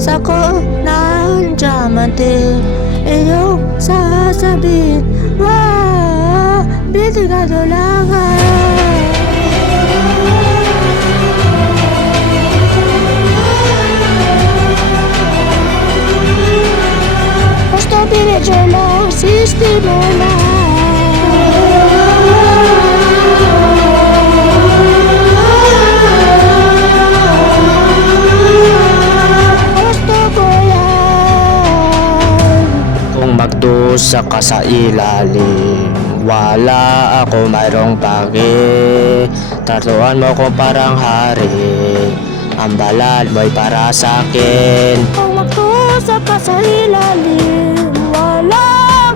Sako ng diamante, iyong sasabihin, wow, binigado lang gusto binigyan lang sistema na magdusa ka sa ilalim, wala ako mayroong pagi. Tatuan mo ko parang hari, ang balad mo'y para sa'kin. Kung magdusa ka sa ilalim, wala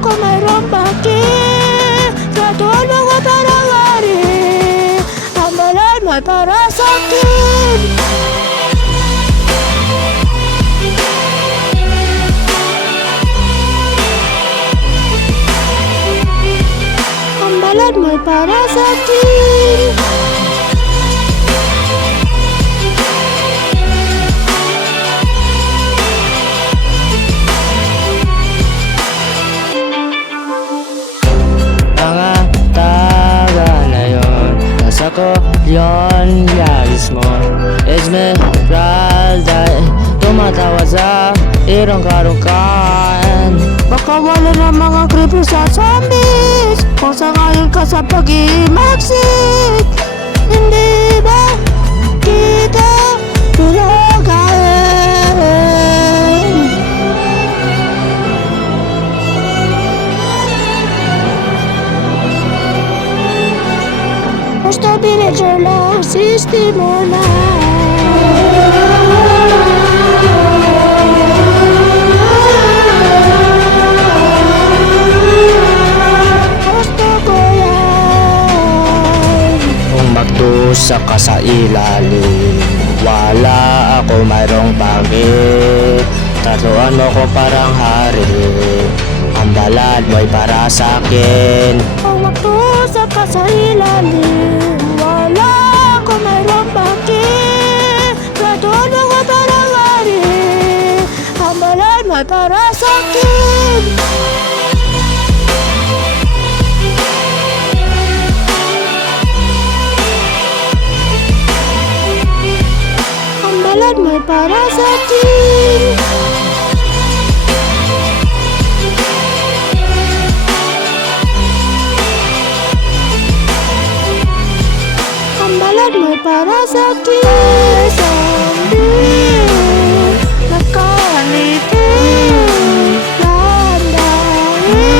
ako mayroong pagi. Tatuan mo ko parang hari, ang balad mo'y para sa'kin. Balad mo'y para sa akin. Mga taga na yun, nasa ko yun, yagis mo Esmeralda, tumatawa sa irong karungkan. Baka wala na mga creeper sa zombies kung sangayon ka sa pag-imaksik. Hindi ba kita tulagan? Gusto binigyan lang sistema na magdusa ka sa ilalim, wala ako mayroong pagi. Tatuan mo ko parang hari, ang balad mo'y para sa'kin. Kung magdusa ka sa ilalim, wala ako mayroong pagi. Tatuan mo ko parang hari, ang balad mo'y para sa'kin. Balad mo'y para sa akin. Ang balad mo'y para sa akin. Zombie, nakalito, landain.